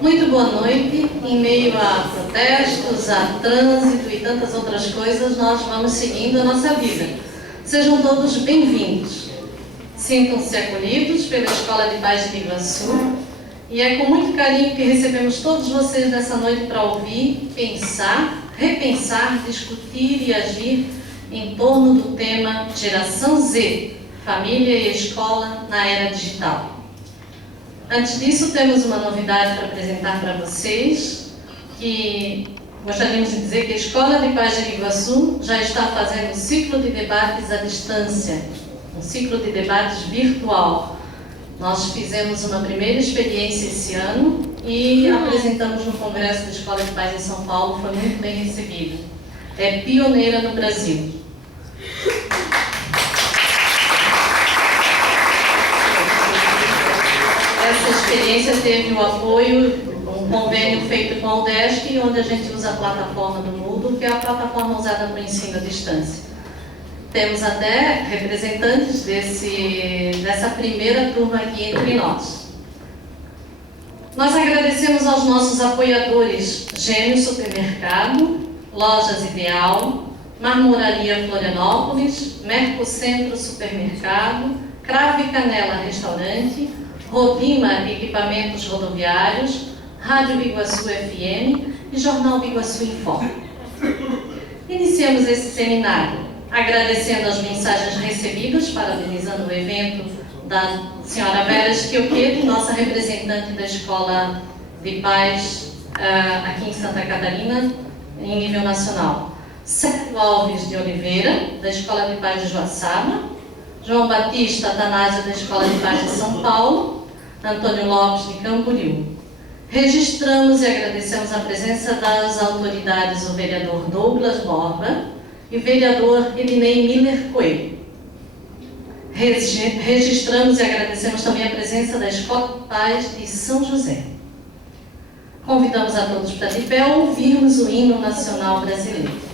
Muito boa noite. Em meio a protestos, a trânsito e tantas outras coisas, nós vamos seguindo a nossa vida. Sejam todos bem-vindos. Sintam-se acolhidos pela Escola de Paz de Iguaçu. E é com muito carinho que recebemos todos vocês nessa noite para ouvir, pensar, repensar, discutir e agir em torno do tema Geração Z, Família e Escola na Era Digital. Antes disso, temos uma novidade para apresentar para vocês, que gostaríamos de dizer que a Escola de Paz de Iguaçu já está fazendo um ciclo de debates à distância, um ciclo de debates virtual. Nós fizemos uma primeira experiência esse ano e apresentamos no Congresso da Escola de Paz em São Paulo, foi muito bem recebido. É pioneira no Brasil. Essa experiência teve o apoio, um convênio feito com a UDESC, onde a gente usa a plataforma do Moodle, que é a plataforma usada para o ensino à distância. Temos até representantes dessa primeira turma aqui entre nós. Nós agradecemos aos nossos apoiadores Gêmeos Supermercado, Lojas Ideal, Marmoraria Florianópolis, Mercocentro Supermercado, Cravo e Canela Restaurante, Rodima Equipamentos Rodoviários, Rádio Biguaçu FM e Jornal Biguaçu Informa. Iniciamos esse seminário agradecendo as mensagens recebidas, parabenizando o evento da senhora Vera Schioqueto, nossa representante da Escola de Paz aqui em Santa Catarina, em nível nacional. Sérgio Alves de Oliveira, da Escola de Paz de Joaçaba, João Batista Atanásio, da Escola de Paz de São Paulo, Antônio Lopes de Camboriú. Registramos e agradecemos a presença das autoridades, o vereador Douglas Borba e o vereador Elinei Miller Coelho. Registramos e agradecemos também a presença da Escola de Paz de São José. Convidamos a todos para de pé ouvirmos o hino nacional brasileiro.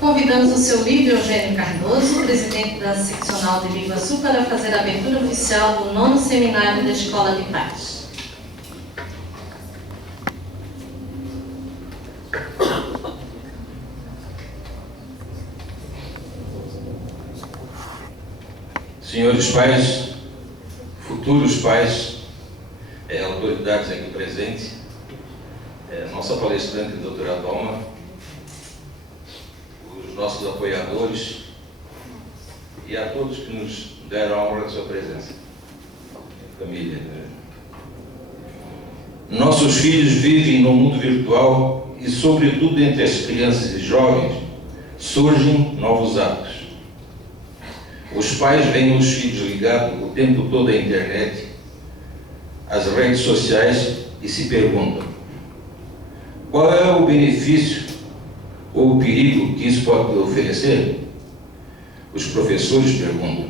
Convidamos o seu líder, Eugênio Cardoso, presidente da seccional de Biguaçu, para fazer a abertura oficial do 9º seminário da Escola de Paz. Senhores pais, futuros pais, autoridades aqui presentes, nossa palestrante, doutora Dalma, os nossos apoiadores e a todos que nos deram a honra de sua presença. Família. Nossos filhos vivem no mundo virtual e, sobretudo, entre as crianças e jovens, surgem novos hábitos. Os pais veem os filhos ligados o tempo todo à internet, às redes sociais e se perguntam: qual é o benefício ou o perigo que isso pode oferecer? Os professores perguntam: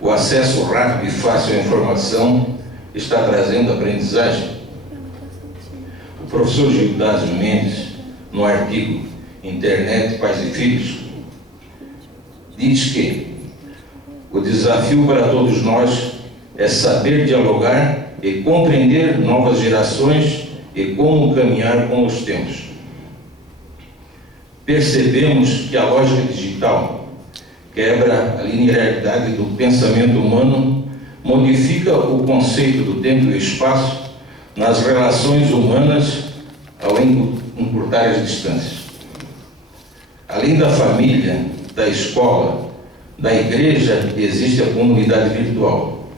o acesso rápido e fácil à informação está trazendo aprendizagem? O professor Gildásio Mendes, no artigo Internet, Pais e Filhos, diz que o desafio para todos nós é saber dialogar e compreender novas gerações e como caminhar com os tempos. Percebemos que a lógica digital quebra a linearidade do pensamento humano, modifica o conceito do tempo e do espaço nas relações humanas ao encurtar as distâncias. Além da família, da escola, da igreja, existe a comunidade virtual.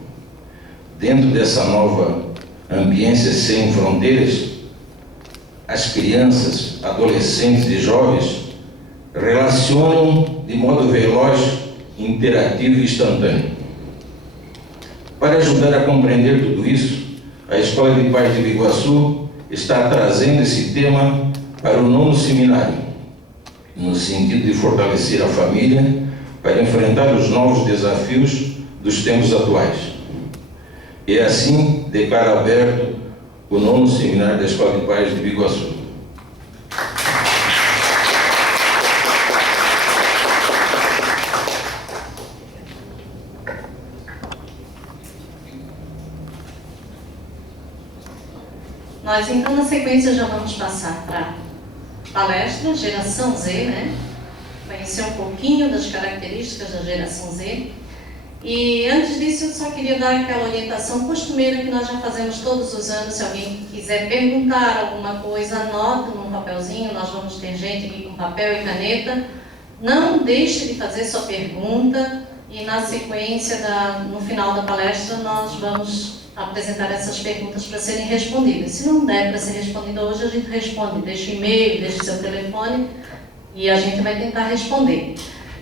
Dentro dessa nova ambiência sem fronteiras, as crianças, adolescentes e jovens relacionam de modo veloz, interativo e instantâneo. Para ajudar a compreender tudo isso, a Escola de Pais de Biguaçu está trazendo esse tema para o 9º seminário, no sentido de fortalecer a família para enfrentar os novos desafios dos tempos atuais. E assim declara aberto o 9º seminário da Escola de Pais de Biguaçu. Nós, então, na sequência, já vamos passar para a palestra Geração Z, né? Conhecer um pouquinho das características da Geração Z. E antes disso, eu só queria dar aquela orientação costumeira que nós já fazemos todos os anos. Se alguém quiser perguntar alguma coisa, anota num papelzinho, nós vamos ter gente aqui com papel e caneta. Não deixe de fazer sua pergunta e na sequência, no final da palestra, nós vamos apresentar essas perguntas para serem respondidas. Se não der para ser respondida hoje, a gente responde, deixa o e-mail, deixa o seu telefone e a gente vai tentar responder.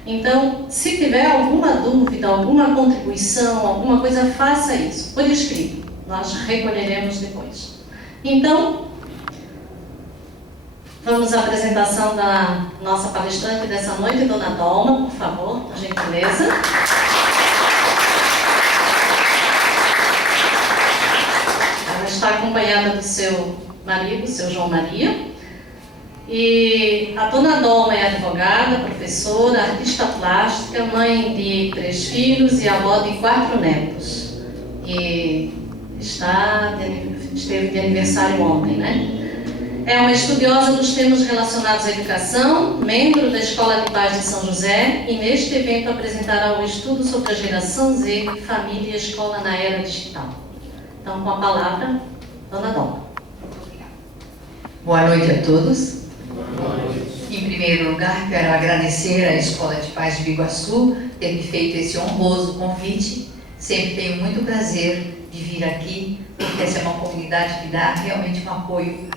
Então, se tiver alguma dúvida, alguma contribuição, alguma coisa, faça isso, por escrito. Nós recolheremos depois. Então, vamos à apresentação da nossa palestrante dessa noite, Dona Dalma, por favor, por gentileza. Ela está acompanhada do seu marido, seu João Maria. E a Dona Dalma é advogada, professora, artista plástica, mãe de 3 filhos e avó de 4 netos. E esteve de aniversário ontem, né? É uma estudiosa dos temas relacionados à educação, membro da Escola de Pais de São José e neste evento apresentará o estudo sobre a Geração Z, Família e Escola na Era Digital. Então, com a palavra, Dona Dalma. Boa noite a todos. Em primeiro lugar, quero agradecer à Escola de Pais de Biguaçu ter me feito esse honroso convite. Sempre tenho muito prazer de vir aqui, porque essa é uma comunidade que dá realmente um apoio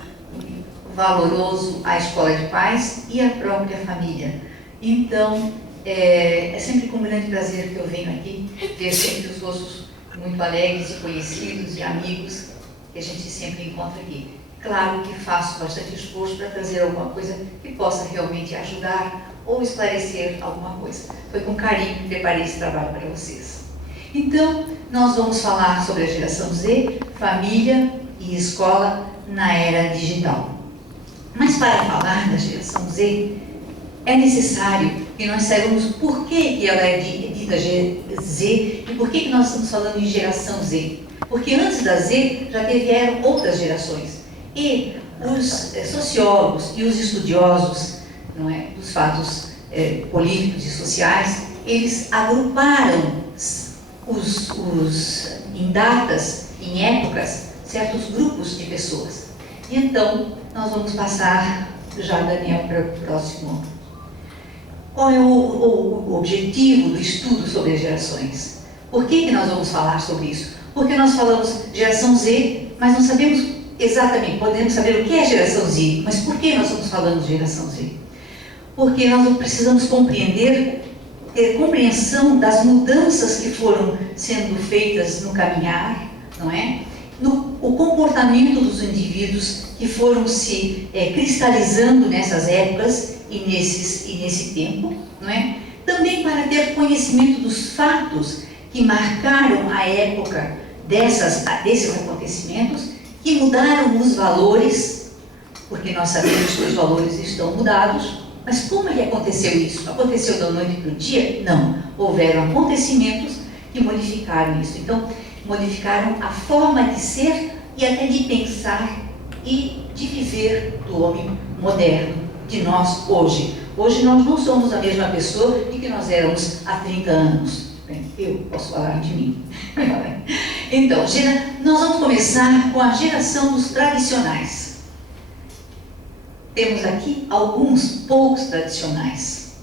valoroso à Escola de Pais e à própria família. Então, é sempre com grande prazer que eu venho aqui, ver sempre os rostos muito alegres e conhecidos e amigos que a gente sempre encontra aqui. Claro que faço bastante esforço para trazer alguma coisa que possa realmente ajudar ou esclarecer alguma coisa. Foi com carinho que preparei esse trabalho para vocês. Então, nós vamos falar sobre a Geração Z, família e escola na era digital. Mas para falar da Geração Z, é necessário que nós saibamos por que ela é dita Z e por que nós estamos falando de Geração Z. Porque antes da Z já tiveram outras gerações. E os sociólogos e os estudiosos, não é, dos fatos políticos e sociais, eles agruparam em datas, em épocas, certos grupos de pessoas. E então, nós vamos passar já, Daniel, para o próximo. Qual é o objetivo do estudo sobre as gerações? Por que nós vamos falar sobre isso? Porque nós falamos geração Z, mas não sabemos exatamente, podemos saber o que é geração Z, mas por que nós estamos falando de geração Z? Porque nós precisamos compreender, ter compreensão das mudanças que foram sendo feitas no caminhar, não é? O comportamento dos indivíduos que foram se cristalizando nessas épocas e nesse tempo, não é? Também para ter conhecimento dos fatos que marcaram a época desses acontecimentos, que mudaram os valores, porque nós sabemos que os valores estão mudados, mas como é que aconteceu isso? Aconteceu da noite para o dia? Não. Houveram acontecimentos que modificaram isso. Então, modificaram a forma de ser e até de pensar e de viver do homem moderno, de nós hoje. Hoje nós não somos a mesma pessoa de que nós éramos há 30 anos. Bem, eu posso falar de mim. Então, nós vamos começar com a geração dos tradicionais. Temos aqui alguns poucos tradicionais.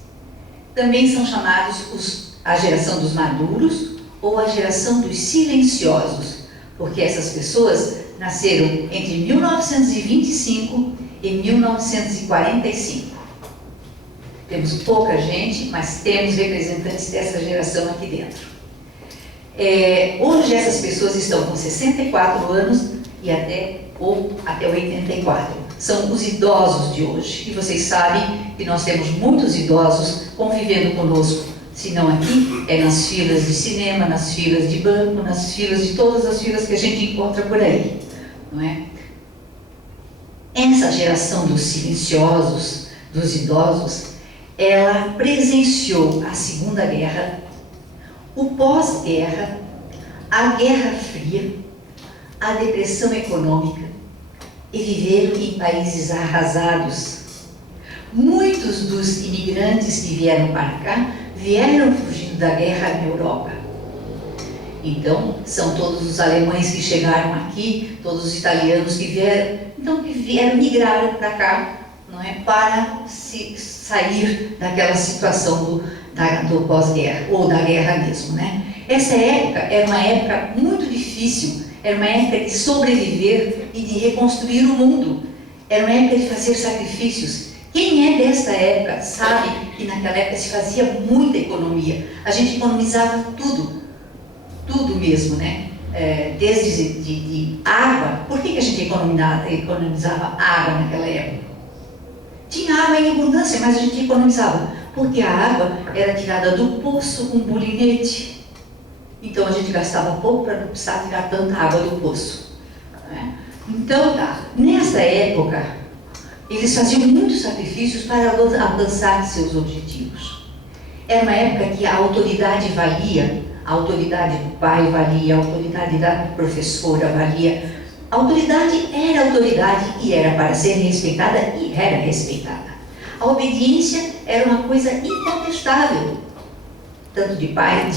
Também são chamados a geração dos maduros ou a geração dos silenciosos, porque essas pessoas nasceram entre 1925 e 1945. Temos pouca gente, mas temos representantes dessa geração aqui dentro. Hoje essas pessoas estão com 64 anos e até 84. São os idosos de hoje. E vocês sabem que nós temos muitos idosos convivendo conosco. Se não aqui, é nas filas de cinema, nas filas de banco, nas filas de todas as filas que a gente encontra por aí. Não é? Essa geração dos silenciosos, dos idosos, ela presenciou a Segunda Guerra, o pós-guerra, a Guerra Fria, a depressão econômica e viveram em países arrasados. Muitos dos imigrantes que vieram para cá vieram fugindo da guerra na Europa. Então, são todos os alemães que chegaram aqui, todos os italianos que vieram, migraram para cá, não é, para sair daquela situação do pós-guerra, ou da guerra mesmo, né? Essa época era uma época muito difícil, era uma época de sobreviver e de reconstruir o mundo, era uma época de fazer sacrifícios. Quem é dessa época sabe que naquela época se fazia muita economia, a gente economizava tudo mesmo, né? Desde de água. Por que a gente economizava água naquela época? Tinha água em abundância, mas a gente economizava, porque a água era tirada do poço com bulinete. Então a gente gastava pouco para não precisar tirar tanta água do poço, né? Então, nessa época, eles faziam muitos sacrifícios para alcançar seus objetivos. Era uma época que a autoridade valia, a autoridade do pai valia, a autoridade da professora valia. A autoridade era autoridade e era para ser respeitada e era respeitada. A obediência era uma coisa incontestável, tanto de pais,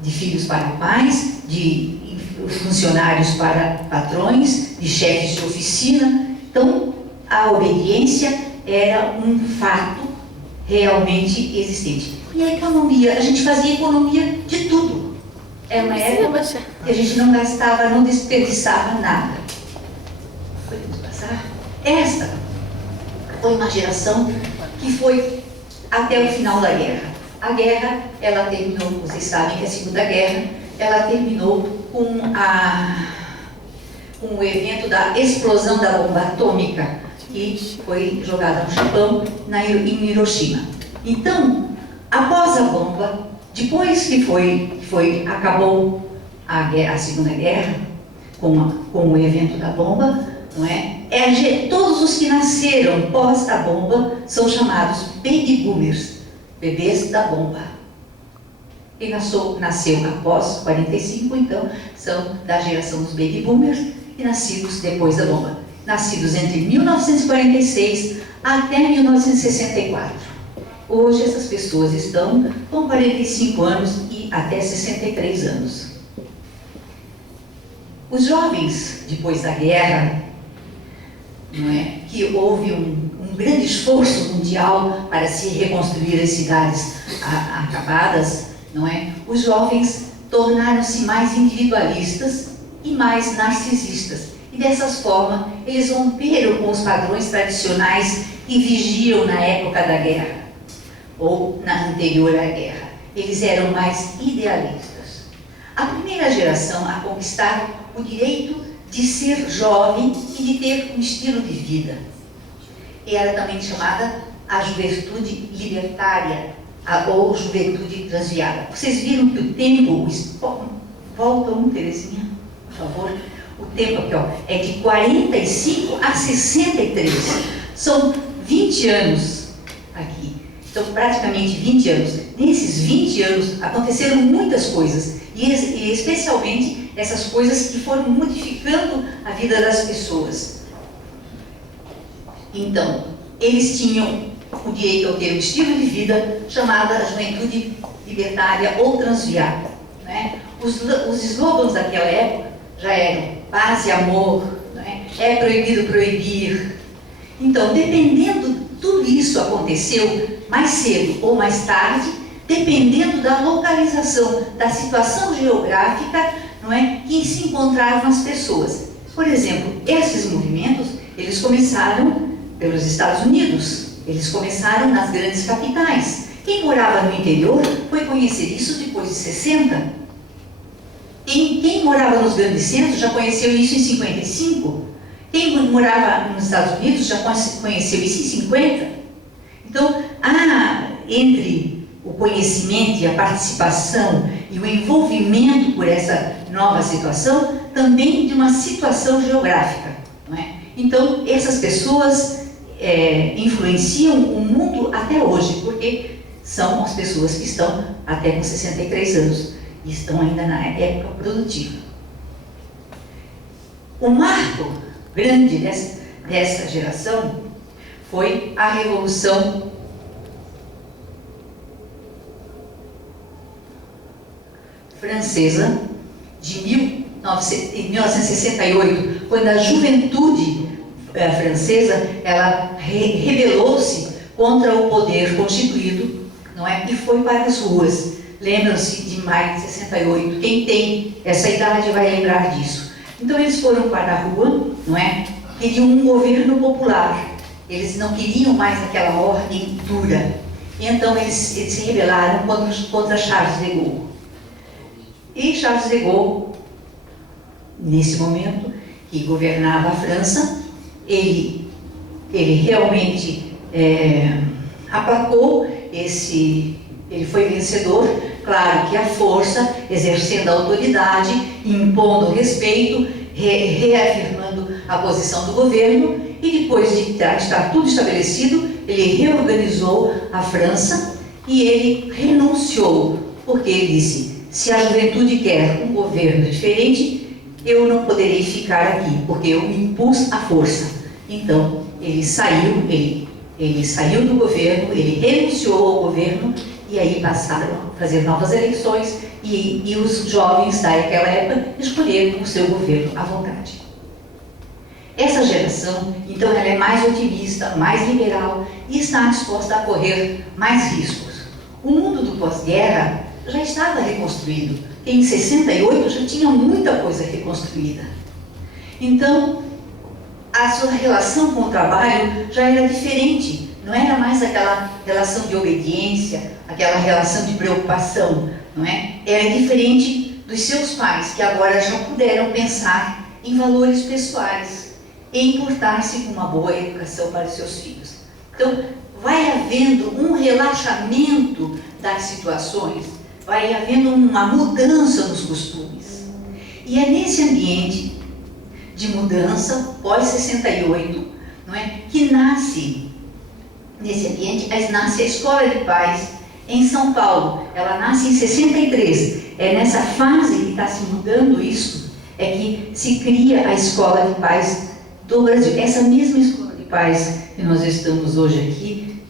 de filhos para pais, de funcionários para patrões, de chefes de oficina. Então, a obediência era um fato realmente existente. E a economia, a gente fazia economia de tudo. Era uma época que a gente não gastava, não desperdiçava nada. Podemos passar? Esta foi uma geração que foi até o final da guerra. A guerra, ela terminou, vocês sabem que a Segunda Guerra, ela terminou com o evento da explosão da bomba atômica, que foi jogada no Japão, em Hiroshima. Então, após a bomba, depois que acabou a Segunda Guerra, com o evento da bomba, não é? Todos os que nasceram pós a bomba são chamados baby boomers, bebês da bomba. Quem nasceu após 45, então, são da geração dos baby boomers e nascidos depois da bomba. Nascidos entre 1946 até 1964. Hoje essas pessoas estão com 45 anos e e até 63 anos. Os jovens, depois da guerra, não é, que houve um grande esforço mundial para se reconstruir as cidades acabadas, não é? Os jovens tornaram-se mais individualistas e mais narcisistas. E dessa forma, eles romperam com os padrões tradicionais que vigiam na época da guerra, ou na anterior à guerra. Eles eram mais idealistas. A primeira geração a conquistar o direito de ser jovem e de ter um estilo de vida. Era também chamada a juventude libertária, ou juventude transviada. Vocês viram que o tempo, volta Terezinha, por favor, o tempo aqui, ó, é de 45 a 63, são 20 anos aqui, então praticamente 20 anos. Nesses 20 anos aconteceram muitas coisas, e especialmente essas coisas que foram modificando a vida das pessoas. Então, eles tinham o direito a ter um estilo de vida chamada juventude libertária ou transviada, né? Os slogans daquela época já eram paz e amor, né? É proibido proibir. Então, dependendo, tudo isso aconteceu mais cedo ou mais tarde, dependendo da localização, da situação geográfica, não é, que se encontravam as pessoas. Por exemplo, esses movimentos, eles começaram pelos Estados Unidos, eles começaram nas grandes capitais. Quem morava no interior foi conhecer isso depois de 60. Quem morava nos grandes centros já conheceu isso em 55. Quem morava nos Estados Unidos já conheceu isso em 50. Então, entre o conhecimento e a participação e o envolvimento por essa nova situação, também de uma situação geográfica, não é? Então, essas pessoas influenciam o mundo até hoje, porque são as pessoas que estão até com 63 anos e estão ainda na época produtiva. O marco grande dessa geração foi a Revolução Francesa de 1968, quando a juventude francesa ela rebelou-se contra o poder constituído, não é? E foi para as ruas. Lembram-se de maio de 68. Quem tem essa idade vai lembrar disso. Então eles foram para a rua, não é? Queriam um governo popular. Eles não queriam mais aquela ordem dura. E então eles se rebelaram contra Charles de Gaulle. E Charles de Gaulle, nesse momento que governava a França, ele realmente aplacou ele foi vencedor, claro que a força, exercendo a autoridade, impondo respeito, reafirmando a posição do governo, e depois de estar tudo estabelecido, ele reorganizou a França e ele renunciou, porque ele disse: se a juventude quer um governo diferente, eu não poderei ficar aqui, porque eu me impus à força. Então, ele saiu do governo, ele renunciou ao governo, e aí passaram a fazer novas eleições, e os jovens daquela época escolheram o seu governo à vontade. Essa geração, então, ela é mais otimista, mais liberal, e está disposta a correr mais riscos. O mundo do pós-guerra já estava reconstruído. Em 68 já tinha muita coisa reconstruída. Então, a sua relação com o trabalho já era diferente. Não era mais aquela relação de obediência, aquela relação de preocupação, não é? Era diferente dos seus pais, que agora já puderam pensar em valores pessoais e importar-se com uma boa educação para os seus filhos. Então, vai havendo um relaxamento das situações, vai havendo uma mudança nos costumes. E é nesse ambiente de mudança, pós-68, não é, que nasce, nesse ambiente, nasce a Escola de Paz em São Paulo. Ela nasce em 63. É nessa fase que está se mudando isso, é que se cria a Escola de Paz do Brasil. Essa mesma Escola de Paz que nós estamos hoje aqui,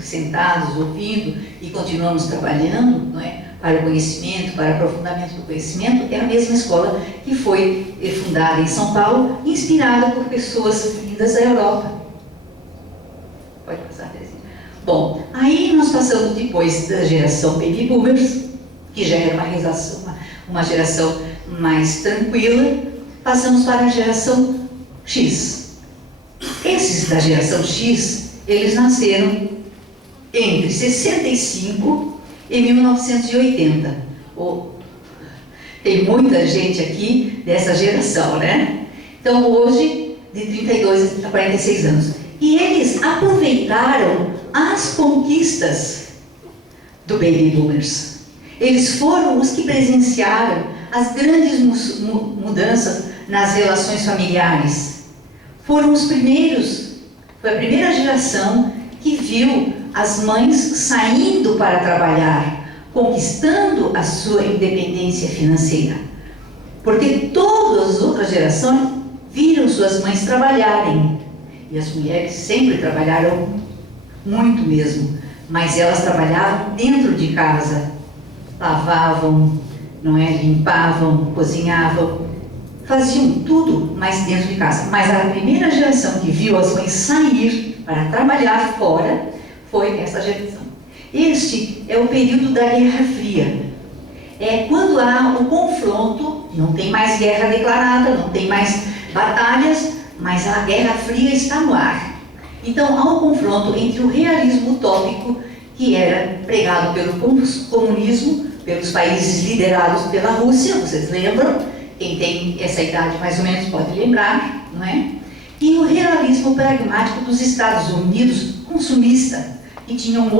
sentados, ouvindo, e continuamos trabalhando, não é? para o conhecimento, para o aprofundamento do conhecimento, é a mesma escola que foi fundada em São Paulo, inspirada por pessoas vindas da Europa. Pode passar, Terezinha. Bom, aí nós passamos depois da geração Baby Boomers, que já era uma geração mais tranquila, passamos para a geração X. Esses da geração X, eles nasceram entre 65 e 1980. Tem muita gente aqui dessa geração, né? Então, hoje, de 32 a 46 anos. E eles aproveitaram as conquistas do Baby Boomers. Eles foram os que presenciaram as grandes mudanças nas relações familiares. Foram os primeiros, foi a primeira geração que viu as mães saindo para trabalhar, conquistando a sua independência financeira. Porque todas as outras gerações viram suas mães trabalharem. E as mulheres sempre trabalharam muito mesmo, mas elas trabalhavam dentro de casa, lavavam, não é? Limpavam, cozinhavam, faziam tudo, mas dentro de casa. Mas a primeira geração que viu as mães sair para trabalhar fora foi essa geração. Este é o período da Guerra Fria. É quando há o confronto, não tem mais guerra declarada, não tem mais batalhas, mas a Guerra Fria está no ar. Então há um confronto entre o realismo utópico, que era pregado pelo comunismo, pelos países liderados pela Rússia, vocês lembram? Quem tem essa idade mais ou menos pode lembrar, não é? E o realismo pragmático dos Estados Unidos, consumista, que tinha uma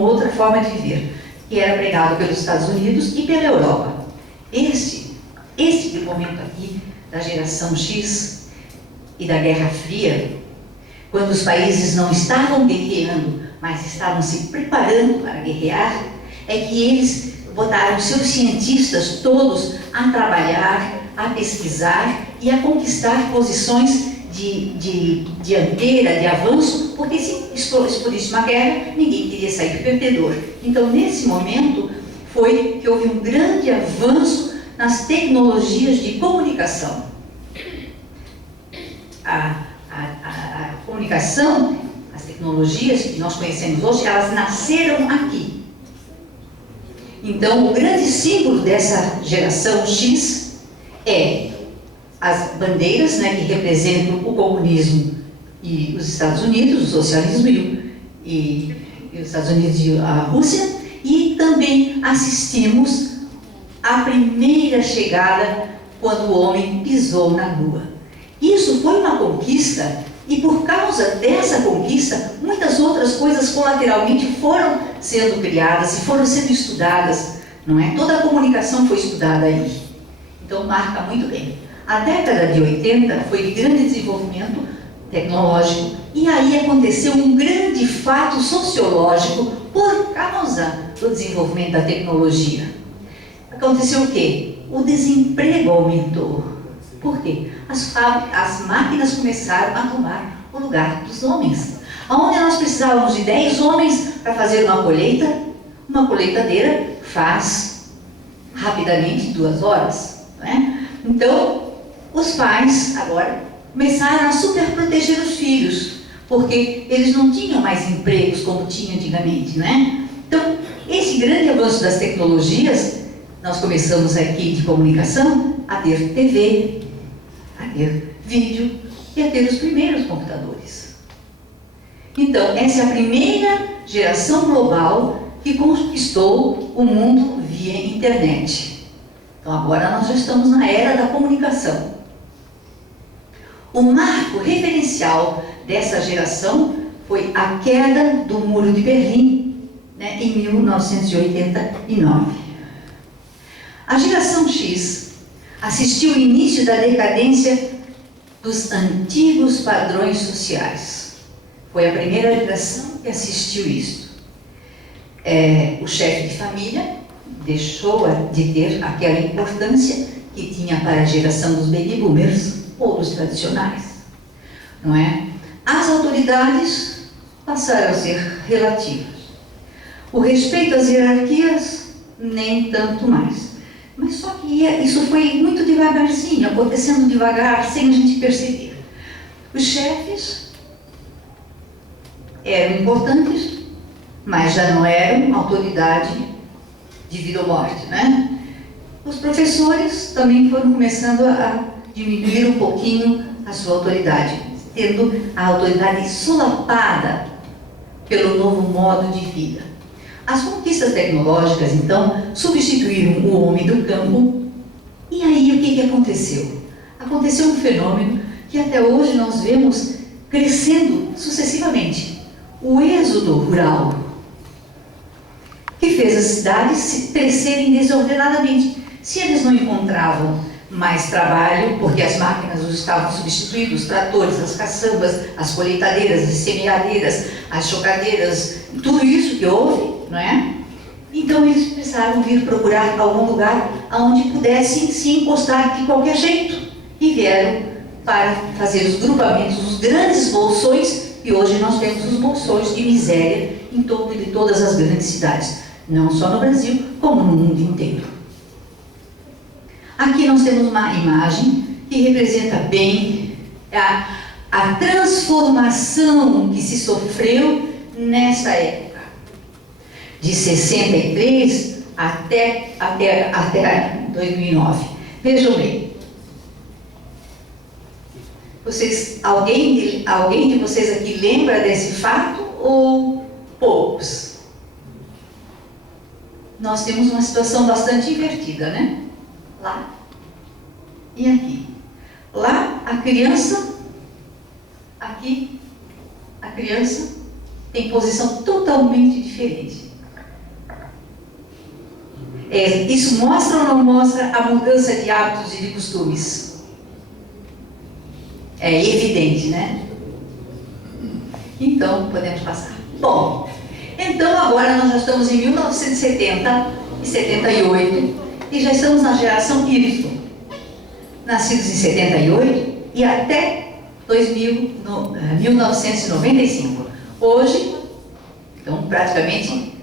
outra forma de viver, que era pregado pelos Estados Unidos e pela Europa. Este momento aqui, da geração X e da Guerra Fria, quando os países não estavam guerreando, mas estavam se preparando para guerrear, é que eles botaram seus cientistas todos a trabalhar, a pesquisar e a conquistar posições de dianteira, de avanço, porque se explodisse uma guerra, ninguém queria sair perdedor. Então, nesse momento, foi que houve um grande avanço nas tecnologias de comunicação. A comunicação, as tecnologias que nós conhecemos hoje, elas nasceram aqui. Então, o grande símbolo dessa geração X é as bandeiras, né, que representam o comunismo e os Estados Unidos, o socialismo e os Estados Unidos e a Rússia, e também assistimos à primeira chegada quando o homem pisou na Lua. Isso foi uma conquista, e por causa dessa conquista, muitas outras coisas colateralmente foram sendo criadas e foram sendo estudadas, não é? Toda a comunicação foi estudada aí. Então marca muito bem. A década de 80 foi de grande desenvolvimento tecnológico, e aí aconteceu um grande fato sociológico por causa do desenvolvimento da tecnologia. Aconteceu o quê? O desemprego aumentou. Por quê? As máquinas começaram a tomar o lugar dos homens. Onde nós precisávamos de 10 homens para fazer uma colheitadeira faz rapidamente 2 horas. Não é? Então, os pais agora começaram a superproteger os filhos, porque eles não tinham mais empregos como tinham antigamente, né? Então, esse grande avanço das tecnologias, nós começamos aqui de comunicação a ter TV, a ter vídeo e a ter os primeiros computadores. Então, essa é a primeira geração global que conquistou o mundo via internet. Então, agora nós já estamos na era da comunicação. O marco referencial dessa geração foi a queda do Muro de Berlim, né, em 1989. A geração X assistiu o início da decadência dos antigos padrões sociais. Foi a primeira geração que assistiu isso. O chefe de família deixou de ter aquela importância que tinha para a geração dos baby boomers ou dos tradicionais, não é? As autoridades passaram a ser relativas. O respeito às hierarquias nem tanto mais. Mas só que isso foi muito devagarzinho, acontecendo devagar, sem a gente perceber. Os chefes eram importantes, mas já não eram autoridade de vida ou morte, né? Os professores também foram começando a diminuir um pouquinho a sua autoridade, tendo a autoridade solapada pelo novo modo de vida. As conquistas tecnológicas, então, substituíram o homem do campo. E aí, o que aconteceu? Aconteceu um fenômeno que até hoje nós vemos crescendo sucessivamente. O êxodo rural, que fez as cidades crescerem desordenadamente. Se eles não encontravam mais trabalho, porque as máquinas os estavam substituindo, os tratores, as caçambas, as colheitadeiras, as semeadeiras, as chocadeiras, tudo isso que houve, não é? Então eles precisaram vir procurar algum lugar onde pudessem se encostar de qualquer jeito. E vieram para fazer os grupamentos, os grandes bolsões, e hoje nós temos os bolsões de miséria em torno de todas as grandes cidades, não só no Brasil, como no mundo inteiro. Aqui nós temos uma imagem que representa bem a transformação que se sofreu nessa época, de 63 até 2009. Vejam bem. Alguém de vocês aqui lembra desse fato ou poucos? Nós temos uma situação bastante invertida, né? Lá e aqui. Lá a criança, aqui a criança tem posição totalmente diferente. Isso mostra ou não mostra a mudança de hábitos e de costumes? É evidente, né? Então, podemos passar. Bom, então agora nós já estamos em 1970 e 78 e já estamos na geração Y. Nascidos em 78 e até 1995. Hoje, então praticamente,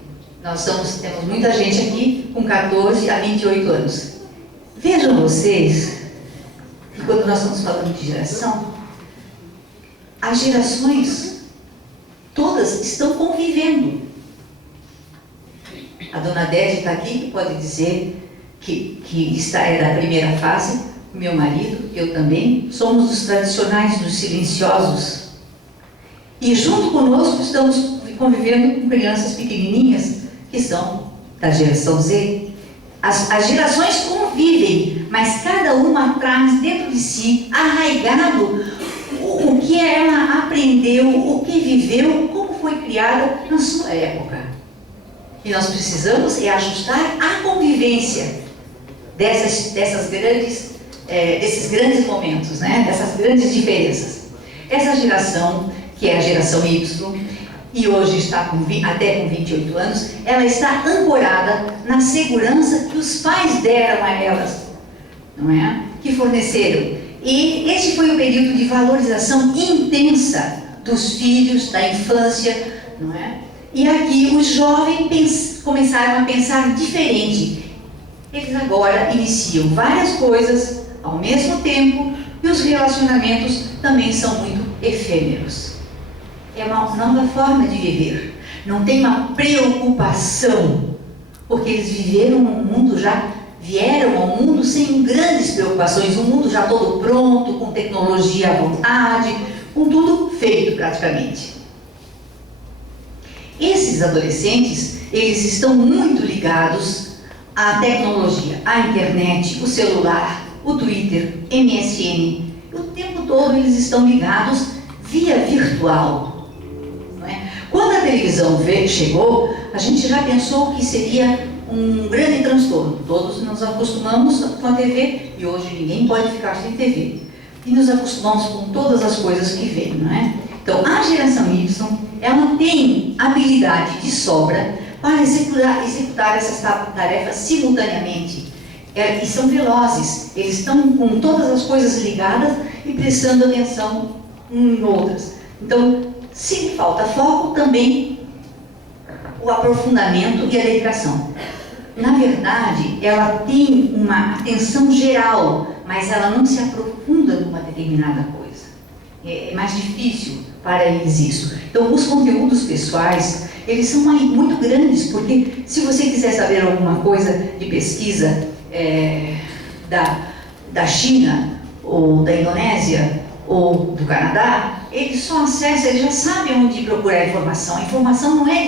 temos muita gente aqui com 14 a 28 anos. Vejam vocês, que quando nós estamos falando de geração, as gerações todas estão convivendo. A dona Dédia está aqui, que pode dizer que é da primeira fase. Meu marido, eu também, somos os tradicionais, dos silenciosos. E junto conosco estamos convivendo com crianças pequenininhas que são da geração Z. As gerações convivem, mas cada uma traz dentro de si, arraigado, o que ela aprendeu, o que viveu, como foi criada na sua época. E nós precisamos ajustar a convivência desses grandes momentos, né? Dessas grandes diferenças. Essa geração, que é a geração Y, e hoje está até com 28 anos, ela está ancorada na segurança que os pais deram a elas, não é? Que forneceram. E esse foi o período de valorização intensa dos filhos, da infância, não é? E aqui os jovens começaram a pensar diferente. Eles agora iniciam várias coisas ao mesmo tempo e os relacionamentos também são muito efêmeros. É uma nova forma de viver. Não tem uma preocupação, porque eles vieram ao mundo sem grandes preocupações, um mundo já todo pronto, com tecnologia à vontade, com tudo feito praticamente. Esses adolescentes, eles estão muito ligados à tecnologia, à internet, o celular, o Twitter, MSN. O tempo todo eles estão ligados via virtual. Não é? Quando a televisão chegou, a gente já pensou que seria um grande transtorno. Todos nos acostumamos com a TV e hoje ninguém pode ficar sem TV. E nos acostumamos com todas as coisas que vêm, não é? Então, a geração Y, ela tem habilidade de sobra para executar essas tarefas simultaneamente. E são velozes, eles estão com todas as coisas ligadas e prestando atenção em outras. Então, se falta foco, também o aprofundamento e a dedicação. na verdade, ela tem uma atenção geral, mas ela não se aprofunda numa determinada coisa. É mais difícil para eles isso. Então, os conteúdos pessoais, eles são muito grandes, porque se você quiser saber alguma coisa de pesquisa da China, ou da Indonésia, ou do Canadá, ele só acessa, ele já sabe onde procurar informação. A informação não é